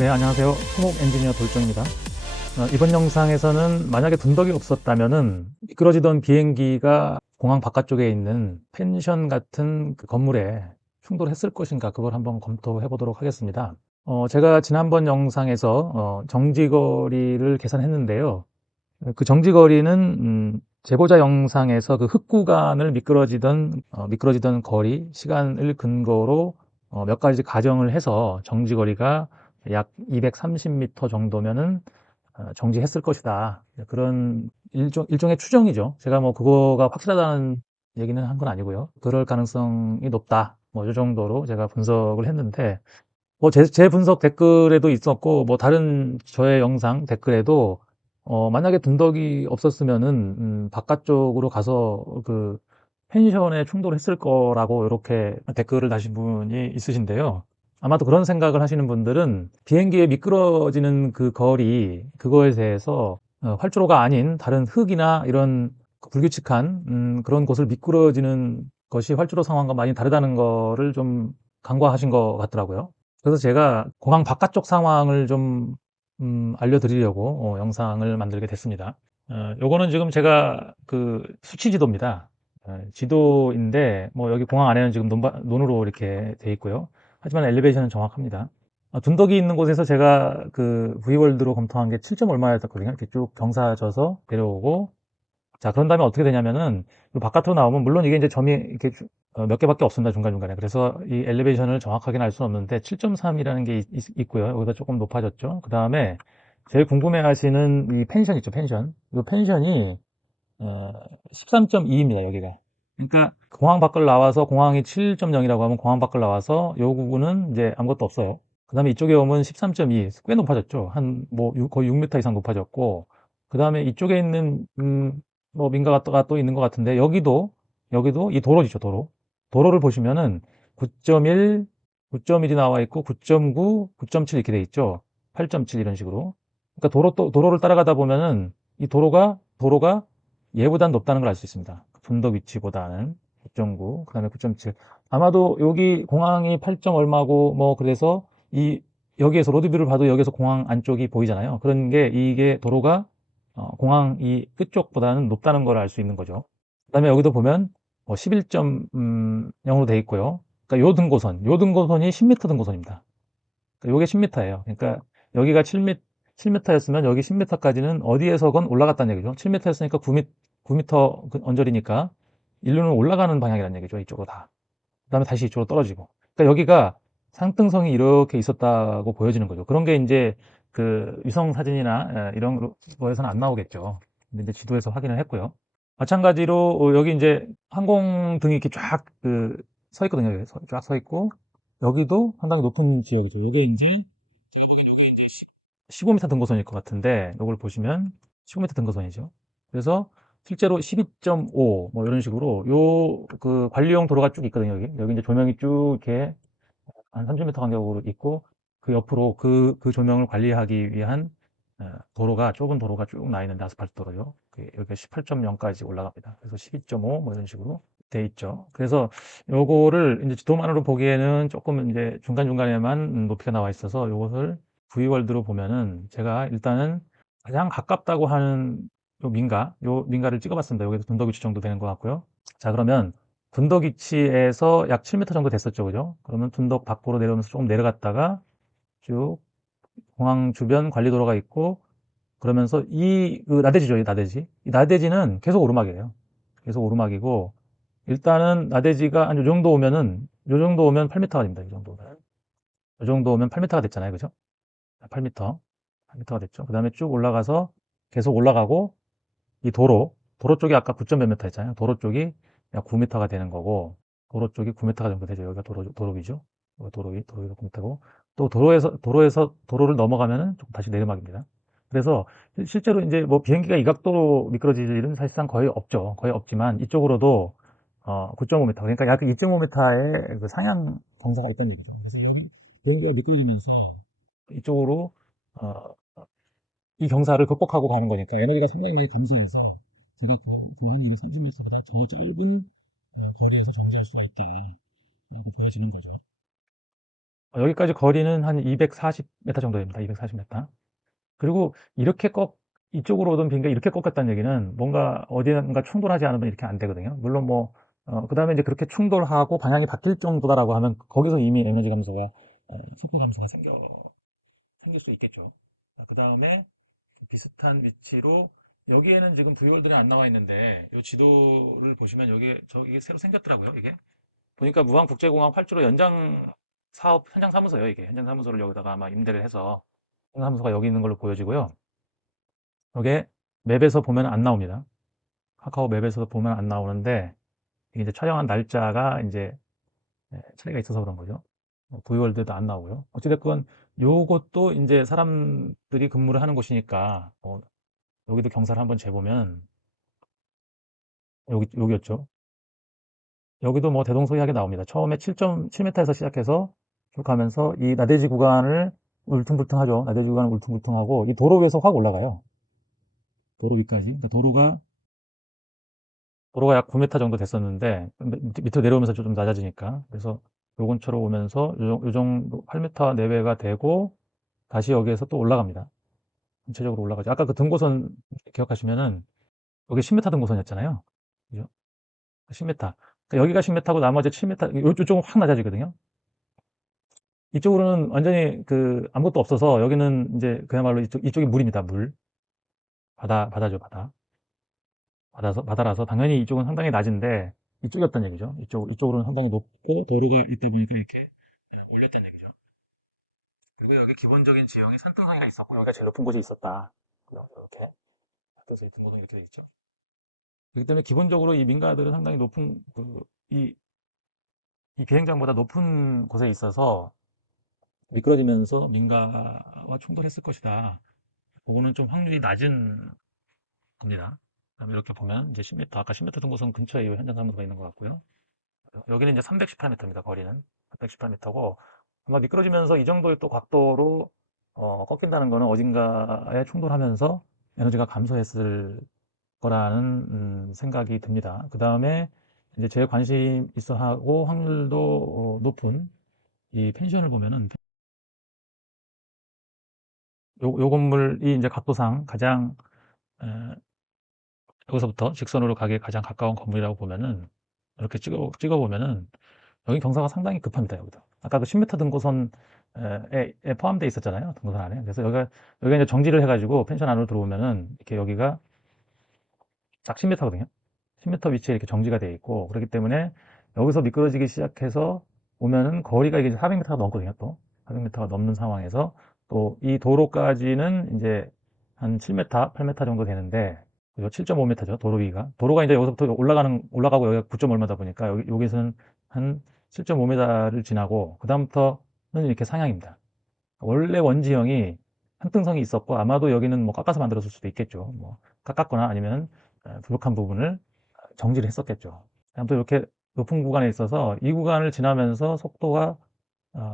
네, 안녕하세요. 토목 엔지니어 돌정입니다. 이번 영상에서는 만약에 둔덕이 없었다면은 미끄러지던 비행기가 공항 바깥쪽에 있는 펜션 같은 그 건물에 충돌했을 것인가, 그걸 한번 검토해 보도록 하겠습니다. 제가 지난번 영상에서 정지거리를 계산했는데요. 그 정지거리는 제보자 영상에서 그 흙구간을 미끄러지던 거리, 시간을 근거로 몇 가지 가정을 해서 정지거리가 약 230m 정도면은 정지했을 것이다. 그런 일종의 추정이죠. 제가 뭐 그거가 확실하다는 얘기는 한 건 아니고요. 그럴 가능성이 높다. 뭐 이 정도로 제가 분석을 했는데, 뭐 제 분석 댓글에도 있었고, 뭐 다른 저의 영상 댓글에도 만약에 둔덕이 없었으면은 바깥쪽으로 가서 그 펜션에 충돌했을 거라고 이렇게 댓글을 다신 분이 있으신데요. 아마도 그런 생각을 하시는 분들은 비행기에 미끄러지는 그 거리, 그거에 대해서 활주로가 아닌 다른 흙이나 이런 불규칙한 그런 곳을 미끄러지는 것이 활주로 상황과 많이 다르다는 거를 좀 간과하신 것 같더라고요. 그래서 제가 공항 바깥쪽 상황을 좀 알려드리려고 영상을 만들게 됐습니다. 요거는 지금 제가 그 수치 지도입니다. 지도인데 뭐 여기 공항 안에는 지금 논으로 이렇게 돼 있고요. 하지만 엘리베이션은 정확합니다. 둔덕이 있는 곳에서 제가 그 V월드로 검토한 게 7점 얼마였거든요. 이렇게 쭉 경사져서 내려오고, 자, 그런 다음에 어떻게 되냐면은 이 바깥으로 나오면, 물론 이게 이제 점이 이렇게 몇 개밖에 없습니다, 중간중간에. 그래서 이 엘리베이션을 정확하게 알 수는 없는데 7.3이라는 게 있고요. 여기서 조금 높아졌죠. 그 다음에 제일 궁금해 하시는 이 펜션 있죠, 펜션. 이 펜션이 13.2입니다, 여기가. 그러니까 공항 밖을 나와서, 공항이 7.0이라고 하면 공항 밖을 나와서 요 부분은 이제 아무것도 없어요. 그 다음에 이쪽에 오면 13.2, 꽤 높아졌죠. 한 뭐 거의 6m 이상 높아졌고, 그 다음에 이쪽에 있는 뭐 민가가 또 있는 것 같은데, 여기도 이 도로지죠, 도로. 도로를 보시면은 9.1, 9.1이 나와 있고, 9.9, 9.7 이렇게 돼 있죠. 8.7 이런 식으로. 그러니까 도로를 따라가다 보면은 이 도로가 얘보단 높다는 걸 알 수 있습니다. 분도 위치보다는 9.9, 그 다음에 9.7. 아마도 여기 공항이 8점 얼마고, 뭐, 그래서 여기에서 로드뷰를 봐도 여기서 공항 안쪽이 보이잖아요. 그런 게, 이게 도로가, 공항 이 끝쪽보다는 높다는 걸 알 수 있는 거죠. 그 다음에 여기도 보면, 11.0으로 돼 있고요. 그러니까 요 등고선이 10m 등고선입니다. 그러니까 요게 10m예요. 그러니까 여기가 7m였으면 여기 10m까지는 어디에서건 올라갔다는 얘기죠. 7m였으니까 9m 언저리니까 일루는 올라가는 방향이라는 얘기죠. 이쪽으로 다. 그 다음에 다시 이쪽으로 떨어지고. 그러니까 여기가 상등성이 이렇게 있었다고 보여지는 거죠. 그런 게 이제 그 위성 사진이나 이런 거에서는 안 나오겠죠. 근데 이제 지도에서 확인을 했고요. 마찬가지로 여기 이제 항공등이 이렇게 쫙 서 있거든요. 여기 쫙 서 있고, 여기도 상당히 높은 지역이죠. 이게 이제 제가 보기엔 이게 이제 15m 등고선일 것 같은데, 이걸 보시면 15m 등고선이죠. 그래서 실제로 12.5 뭐 이런 식으로 요 그 관리용 도로가 쭉 있거든요. 여기 이제 조명이 쭉 이렇게 한 30m 간격으로 있고, 그 옆으로 그 조명을 관리하기 위한 도로가, 좁은 도로가 쭉 나 있는데, 아스팔트 도로요. 여기가 18.0까지 올라갑니다. 그래서 12.5 뭐 이런 식으로 돼 있죠. 그래서 요거를 이제 지도만으로 보기에는 조금 이제 중간중간에만 높이가 나와 있어서, 요것을 V월드로 보면은 제가 일단은 가장 가깝다고 하는 요 민가를 찍어봤습니다. 여기서 둔덕 위치 정도 되는 것 같고요. 자, 그러면 둔덕 위치에서 약 7m 정도 됐었죠, 그죠? 그러면 둔덕 밖으로 내려오면서 조금 내려갔다가 쭉 공항 주변 관리도로가 있고, 그러면서 그 나대지죠, 이 나대지. 이 나대지는 계속 오르막이에요. 계속 오르막이고, 일단은 나대지가 한 요 정도 오면은, 요 정도 오면 8m가 됩니다, 이 정도면. 요 정도 오면 8m가 됐잖아요, 그죠? 8m. 8m가 됐죠. 그 다음에 쭉 올라가서 계속 올라가고, 이 도로 쪽이 아까 9점 몇 미터 했잖아요. 도로 쪽이 약 9m가 되는 거고, 도로 쪽이 9m가 정도 되죠. 여기가 도로 위죠. 여기가 도로 위가 9m고, 또 도로를 넘어가면은 조금 다시 내리막입니다. 그래서 실제로 이제 뭐 비행기가 이 각도로 미끄러질 일은 사실상 거의 없죠. 거의 없지만 이쪽으로도 9.5m, 그러니까 약 2.5m의 그 상향 경사가 있다는 얘기죠. 그래서 비행기가 미끄러지면서 이쪽으로 어, 이 경사를 극복하고 가는 거니까 에너지가 상당히 감소해서 제가 공항에서 30m보다 더 짧은 거리에서 정지할 수가 있다, 이렇게 보여지는 거죠. 여기까지 거리는 한 240m 정도 됩니다. 240m. 그리고 이렇게 이쪽으로 오던 비행기가 이렇게 꺾였다는 얘기는 뭔가 어디든가 충돌하지 않으면 이렇게 안 되거든요. 물론 뭐, 그 다음에 이제 그렇게 충돌하고 방향이 바뀔 정도다라고 하면 거기서 이미 에너지 감소가, 속도 감소가 생길 수 있겠죠. 그 다음에 비슷한 위치로 여기에는 지금 부위월드가 안 나와 있는데 이 지도를 보시면 이게 새로 생겼더라고요. 이게 보니까 무한국제공항 활주로 연장 사업 현장 사무소예요. 이게 현장 사무소를 여기다가 아마 임대를 해서 현장 사무소가 여기 있는 걸로 보여지고요. 이게 맵에서 보면 안 나옵니다. 카카오 맵에서 보면 안 나오는데 이게 이제 촬영한 날짜가 이제 차이가 있어서 그런 거죠. 부위월드도 안 나오고요. 어찌됐건 요것도 이제 사람들이 근무를 하는 곳이니까 여기도 경사를 한번 재보면 여기였죠. 여기도 뭐 대동소이하게 나옵니다. 처음에 7.7m에서 시작해서 쭉 가면서 이 나대지 구간을 울퉁불퉁하죠. 나대지 구간은 울퉁불퉁하고 이 도로 위에서 확 올라가요. 도로 위까지. 그러니까 도로가 약 9m 정도 됐었는데 밑으로 내려오면서 좀 낮아지니까 그래서 요 근처로 오면서 요 정도 8m 내외가 되고 다시 여기에서 또 올라갑니다. 전체적으로 올라가죠. 아까 그 등고선 기억하시면은 여기 10m 등고선이었잖아요. 그죠? 10m. 그러니까 여기가 10m고 나머지 7m, 이쪽은 확 낮아지거든요. 이쪽으로는 완전히 아무것도 없어서 여기는 이제 그야말로 이쪽이 물입니다. 물. 바다죠, 바다. 바다라서 당연히 이쪽은 상당히 낮은데 이쪽이었단 얘기죠. 이쪽으로는 상당히 높고 도로가 있다 보니까 이렇게 올렸단 얘기죠. 그리고 여기 기본적인 지형이 산등성이가 있었고 여기가 제일 높은 곳이 있었다. 이렇게 그래서 이 등고동이 이렇게 돼 있죠. 그렇기 때문에 기본적으로 이 민가들은 상당히 높은 이, 이 비행장보다 높은 곳에 있어서 미끄러지면서 민가와 충돌했을 것이다. 그거는 좀 확률이 낮은 겁니다. 그다음에 이렇게 보면 이제 10m, 아까 10m 등고선 근처에 이 현장 사무소가 있는 것 같고요. 여기는 이제 318m입니다. 거리는 318m고 아마 미끄러지면서 이 정도의 또 각도로 꺾인다는 거는 어딘가에 충돌하면서 에너지가 감소했을 거라는 생각이 듭니다. 그 다음에 이제 제일 관심 있어 하고 확률도 높은 이 펜션을 보면은 요 건물이 이제 각도상 가장 에, 여기서부터 직선으로 가기에 가장 가까운 건물이라고 보면은 이렇게 찍어보면은 여기 경사가 상당히 급합니다. 여기도 아까 그 10m 등고선에 포함되어 있었잖아요. 등고선 안에. 그래서 여기가 이제 정지를 해가지고 펜션 안으로 들어오면은 이렇게 여기가 딱 10m거든요. 10m 위치에 이렇게 정지가 되어 있고 그렇기 때문에 여기서 미끄러지기 시작해서 오면은 거리가 이게 400m가 넘거든요. 또 400m가 넘는 상황에서 또 이 도로까지는 이제 한 7m, 8m 정도 되는데 7.5m죠. 도로 위가. 도로가 이제 여기서부터 올라가고 여기가 9점 얼마다 보니까 여기서는 한 7.5m를 지나고 그다음부터는 이렇게 상향입니다. 원래 원지형이 한등성이 있었고 아마도 여기는 뭐 깎아서 만들었을 수도 있겠죠. 뭐 깎았거나 아니면 부족한 부분을 정지를 했었겠죠. 아무튼 이렇게 높은 구간에 있어서 이 구간을 지나면서 속도가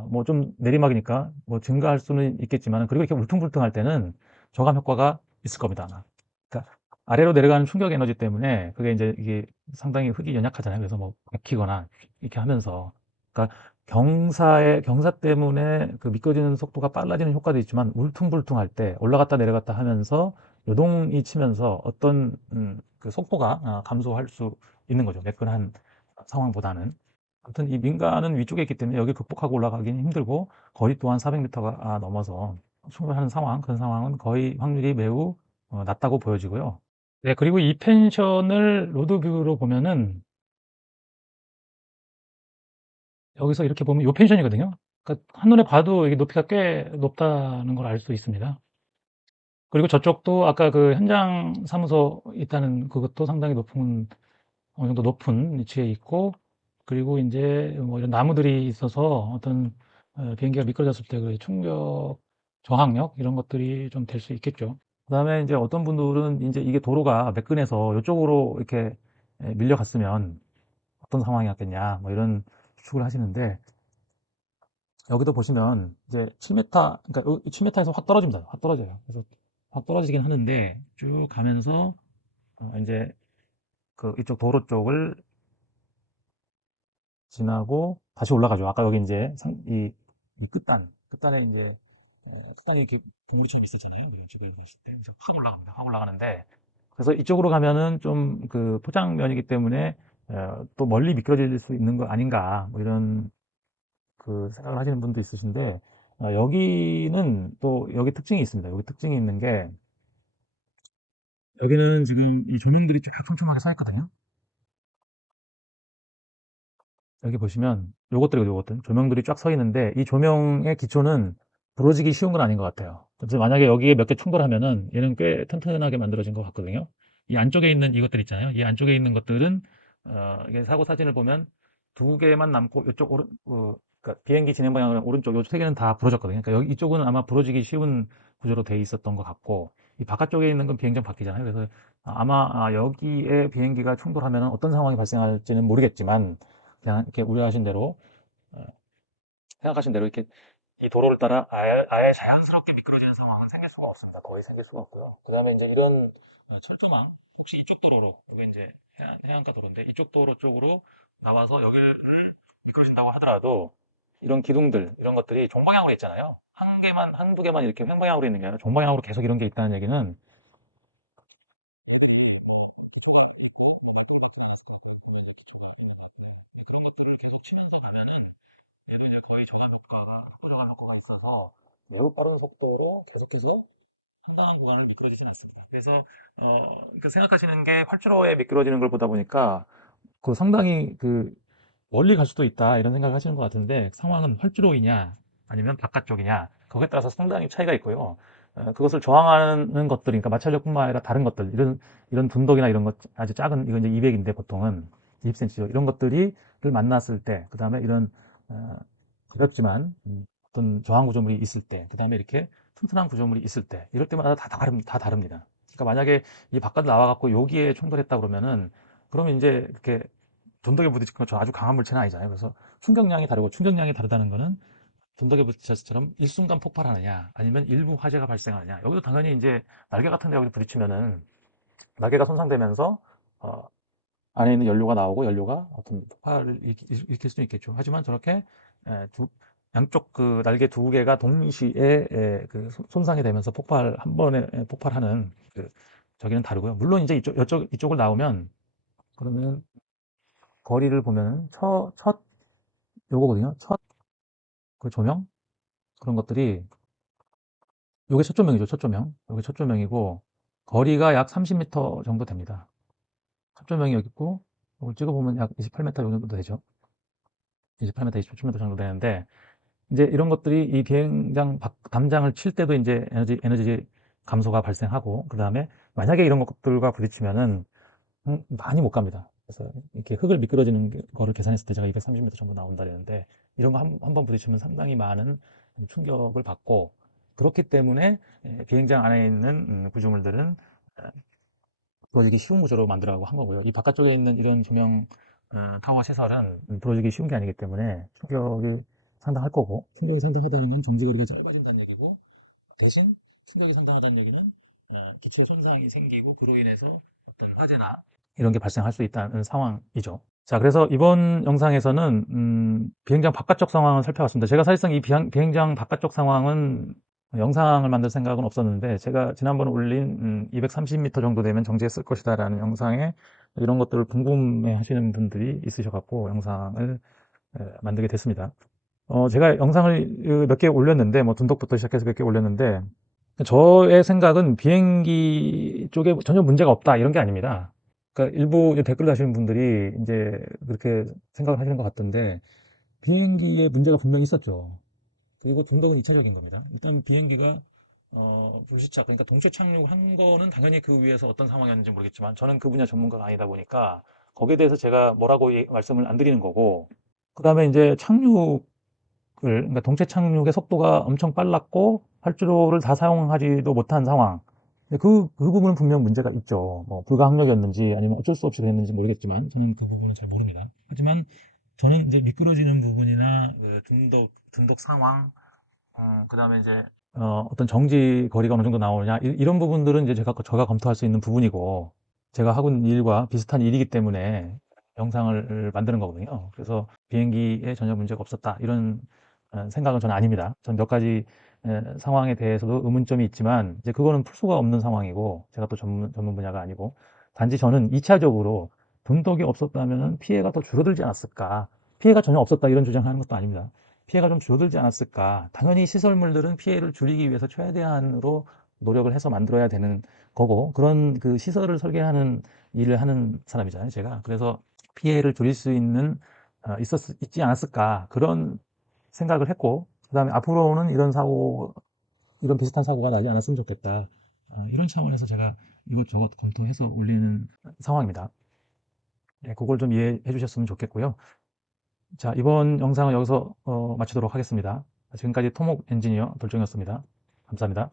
뭐 좀 내리막이니까 뭐 증가할 수는 있겠지만 그리고 이렇게 울퉁불퉁할 때는 저감 효과가 있을 겁니다. 아마. 그러니까 아래로 내려가는 충격 에너지 때문에 그게 이제 이게 상당히 흙이 연약하잖아요. 그래서 뭐 박히거나 이렇게 하면서 그러니까 경사 때문에 그 미끄러지는 속도가 빨라지는 효과도 있지만 울퉁불퉁할 때 올라갔다 내려갔다 하면서 요동이 치면서 어떤 그 속도가 감소할 수 있는 거죠. 매끈한 상황보다는. 아무튼 이 민가는 위쪽에 있기 때문에 여기 극복하고 올라가기는 힘들고 거리 또한 400m가 넘어서 충분한 상황, 그런 상황은 거의 확률이 매우 낮다고 보여지고요. 네, 그리고 이 펜션을 로드뷰로 보면은 여기서 이렇게 보면 이 펜션이거든요. 그러니까 한눈에 봐도 이게 높이가 꽤 높다는 걸 알 수 있습니다. 그리고 저쪽도 아까 그 현장 사무소 있다는 그것도 상당히 어느 정도 높은 위치에 있고, 그리고 이제 뭐 이런 나무들이 있어서 어떤 비행기가 미끄러졌을 때 그 충격 저항력 이런 것들이 좀 될 수 있겠죠. 그다음에 이제 어떤 분들은 이제 이게 도로가 매끈해서 이쪽으로 이렇게 밀려갔으면 어떤 상황이었겠냐 뭐 이런 추측을 하시는데 여기도 보시면 이제 7m 그러니까 7m에서 확 떨어집니다. 확 떨어져요. 그래서 확 떨어지긴 하는데 쭉 가면서 이제 그 이쪽 도로 쪽을 지나고 다시 올라가죠. 아까 여기 이제 이 끝단에 이제 끝단에 이렇게 봉우리처럼 있었잖아요. 우리가 집을 봤을 때. 그래서 확 올라갑니다. 확 올라가는데 그래서 이쪽으로 가면은 좀 그 포장면이기 때문에 또 멀리 미끄러질 수 있는 거 아닌가 뭐 이런 그 생각을 하시는 분도 있으신데 여기는 또 여기 특징이 있습니다. 여기 특징이 있는 게 여기는 지금 이 조명들이 쫙 촘촘하게 서 있거든요. 여기 보시면 요것들 조명들이 쫙 서 있는데 이 조명의 기초는 부러지기 쉬운 건 아닌 것 같아요. 그래서 만약에 여기에 몇 개 충돌하면은 얘는 꽤 튼튼하게 만들어진 것 같거든요. 이 안쪽에 있는 이것들 있잖아요. 이 안쪽에 있는 것들은 이게 사고 사진을 보면 두 개만 남고 이쪽 그러니까 비행기 진행 방향은 오른쪽 요 세 개는 다 부러졌거든요. 그러니까 여기 이쪽은 아마 부러지기 쉬운 구조로 돼 있었던 것 같고 이 바깥쪽에 있는 건 비행장 바퀴잖아요. 그래서 아마 여기에 비행기가 충돌하면 어떤 상황이 발생할지는 모르겠지만 그냥 이렇게 우려하신 대로 어, 생각하신 대로 이렇게 이 도로를 따라 아예 자연스럽게 미끄러지는 상황은 생길 수가 없습니다. 거의 생길 수가 없고요. 그 다음에 이제 이런 철조망 혹시 이쪽 도로로 이게 이제 해안가 도로인데 이쪽 도로 쪽으로 나와서 여기를 미끄러진다고 하더라도 이런 기둥들 이런 것들이 종방향으로 있잖아요. 한두 개만 이렇게 횡방향으로 있는 게 아니라 종방향으로 계속 이런 게 있다는 얘기는 얘도 이제 거의 저하 효과가 있어서 매우 빠른 속도로 계속해서 상당한 구간을 미끄러지진 않습니다. 그래서 그 생각하시는 게 활주로에 미끄러지는 걸 보다 보니까 그 상당히 그 멀리 갈 수도 있다 이런 생각을 하시는 것 같은데 상황은 활주로이냐 아니면 바깥쪽이냐 그거에 따라서 상당히 차이가 있고요. 그것을 저항하는 것들, 그러니까 마찰력뿐만 아니라 다른 것들, 이런 둔덕이나 이런 것 아주 작은 이건 이제 200인데 보통은 20cm죠. 이런 것들이 만났을 때, 그 다음에 이런 가볍지만 어떤 저항 구조물이 있을 때, 그 다음에 이렇게 튼튼한 구조물이 있을 때, 이럴 때마다 다 다릅니다. 그러니까 만약에 이 바깥 나와갖고 여기에 충돌했다 그러면은 그러면 이제 이렇게 돈독에 부딪힌 것처럼 아주 강한 물체는 아니잖아요. 그래서 충격량이 다르고 충격량이 다르다는 거는 돈독에 부딪혔처럼 일순간 폭발하느냐 아니면 일부 화재가 발생하느냐 여기도 당연히 이제 날개 같은 데 여기 부딪히면은 날개가 손상되면서 어, 안에 있는 연료가 나오고 연료가 어떤 폭발을 일으킬 수는 있겠죠. 하지만 저렇게 양쪽 그 날개 두 개가 동시에 그 손상이 되면서 한 번에 폭발하는 그 저기는 다르고요. 물론 이제 이쪽을 나오면 그러면 거리를 보면 첫 요거거든요. 첫 그 조명 그런 것들이 요게 첫 조명이죠. 첫 조명. 요게 첫 조명이고 거리가 약 30m 정도 됩니다. 첫 조명이 여기 있고 이걸 찍어보면 약 28m 정도 되죠. 28m, 27m 정도 되는데 이제 이런 것들이 이 비행장 담장을 칠 때도 이제 에너지 감소가 발생하고 그 다음에 만약에 이런 것들과 부딪히면은 많이 못 갑니다. 그래서 이렇게 흙을 미끄러지는 거를 계산했을 때 제가 230m 정도 나온다 그랬는데 이런 거 한 번 부딪히면 상당히 많은 충격을 받고 그렇기 때문에 비행장 안에 있는 구조물들은 부러지기 쉬운 구조로 만들라고 한 거고요. 이 바깥쪽에 있는 이런 조명 타워 시설은 부러지기 쉬운 게 아니기 때문에 충격이 상당할 거고 충격이 상당하다는 건 정지거리가 짧아진다는 얘기고 대신 충격이 상당하다는 얘기는 기체 손상이 생기고 그로 인해서 어떤 화재나 이런 게 발생할 수 있다는 상황이죠. 자, 그래서 이번 영상에서는 비행장 바깥쪽 상황을 살펴봤습니다. 제가 사실상 이 비행장 바깥쪽 상황은 영상을 만들 생각은 없었는데 제가 지난번에 올린 230m 정도 되면 정지했을 것이다 라는 영상에 이런 것들을 궁금해 하시는 분들이 있으셔 갖고 영상을 만들게 됐습니다. 제가 영상을 몇 개 올렸는데 뭐 둔덕부터 시작해서 몇 개 올렸는데 저의 생각은 비행기 쪽에 전혀 문제가 없다 이런 게 아닙니다. 그러니까 일부 이제 댓글 다시는 분들이 이제 그렇게 생각을 하시는 것 같던데 비행기에 문제가 분명히 있었죠. 그리고 둔덕은 2차적인 겁니다. 일단 비행기가 불시착 그러니까 동체 착륙한 거는 당연히 그 위에서 어떤 상황이었는지 모르겠지만 저는 그 분야 전문가가 아니다 보니까 거기에 대해서 제가 뭐라고 말씀을 안 드리는 거고 그다음에 이제 그러니까 동체 착륙의 속도가 엄청 빨랐고 활주로를 다 사용하지도 못한 상황. 근데 그 부분은 분명 문제가 있죠. 뭐 불가항력이었는지 아니면 어쩔 수 없이 그랬는지 모르겠지만 저는 그 부분은 잘 모릅니다. 하지만 저는 이제 미끄러지는 부분이나 그 둔덕 상황, 그다음에 이제 어떤 정지 거리가 어느 정도 나오느냐 이런 부분들은 이제 제가 검토할 수 있는 부분이고 제가 하고 있는 일과 비슷한 일이기 때문에 영상을 만드는 거거든요. 그래서 비행기에 전혀 문제가 없었다 이런 생각은 저는 아닙니다. 전 몇 가지 상황에 대해서도 의문점이 있지만 이제 그거는 풀 수가 없는 상황이고 제가 또 전문 분야가 아니고 단지 저는 2차적으로 돈독이 없었다면 피해가 더 줄어들지 않았을까. 피해가 전혀 없었다 이런 주장하는 것도 아닙니다. 피해가 좀 줄어들지 않았을까. 당연히 시설물들은 피해를 줄이기 위해서 최대한으로 노력을 해서 만들어야 되는 거고 그런 그 시설을 설계하는 일을 하는 사람이잖아요, 제가. 그래서 피해를 줄일 수 있는 있지 않았을까 그런 생각을 했고 그다음에 앞으로는 이런 비슷한 사고가 나지 않았으면 좋겠다. 이런 차원에서 제가 이것저것 검토해서 올리는 상황입니다. 네, 그걸 좀 이해해 주셨으면 좋겠고요. 자, 이번 영상은 여기서 마치도록 하겠습니다. 지금까지 토목 엔지니어 돌정이었습니다. 감사합니다.